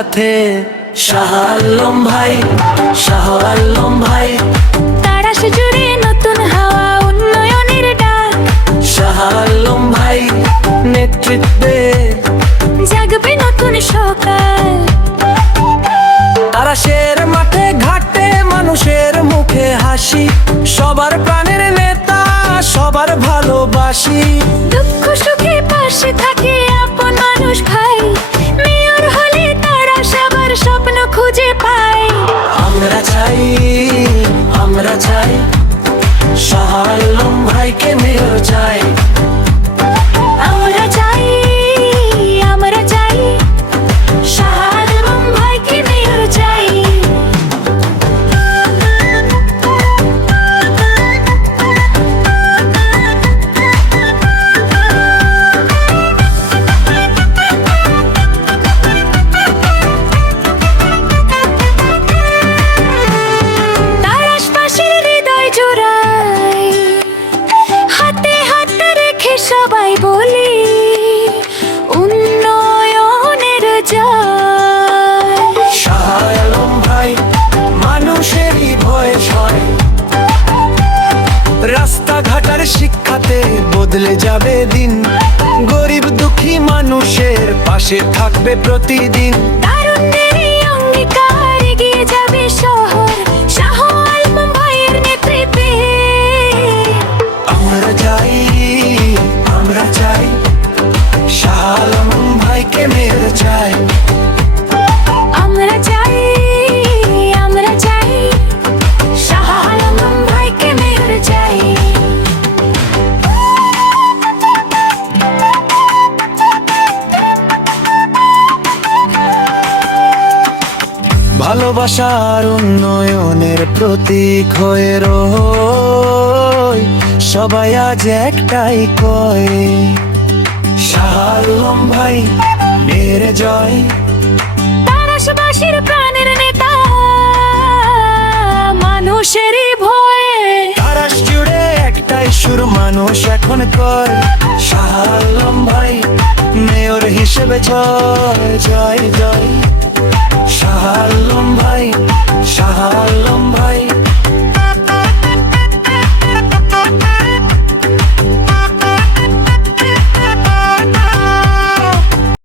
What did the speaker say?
সাথে। শাহ আলম ভাই, শাহ আলম ভাই, তারাশ জুড়ে নতুন হাওয়া উন্নয়নের ডাক। শাহ আলম ভাই নেতৃত্বে জাগবে নতুন সকাল। তারাশের মাঠে ঘাটে মানুষের মুখে হাসি, সবার প্রাণের নেতা, সবার ভালোবাসি। দুঃখ সুখে পাশে থাকে আপন মানুষ ভাই। মেয়র হলে তারা সবার স্বপ্ন খুঁজে পায়। আমরা চাই, আমরা চাই, শাহ আলম ভাইকে মেয়র চাই। আমরা চাই, আমরা চাই, শাহ আলম ভাইকে মেয়র চাই। তার আশপাশের হৃদয় জোড়ায় হাতে হাত রেখে সবাই বলি উন্নয়নের জয়। শাহ আলম ভাই মানুষেরই ভয় সয়, রাস্তাঘাটার শিক্ষাতে বদলে যাবে দিন, গরিব দুঃখী মানুষের পাশে থাকবে প্রতিদিন। তারুণ্যের এই অঙ্গীকার এগিয়ে যাবে শহর শাহ আলম ভাইয়ের নেতৃত্বে। আমরা চাই, আমরা চাই, শাহ আলম ভাইকে মেয়র চাই। আমরা চাই, আমরা চাই, শাহ আলম ভাইকে মেয়র চাই। ভালোবাসার উন্নয়নের প্রতীক হয়ে রই, সবাই আজ একটাই কয়, শাহ আলম ভাই মেয়ের জয়। তারাশবাসীর প্রাণের নেতা, মানুষেরই ভয়ে। তারাশ জুড়ে একটাই সুর মানুষ এখন কয়, শাহ আলম ভাই মেয়র হিসেবে জয় জয় জয়। শাহ আলম ভাই, শাহ আলম ভাই,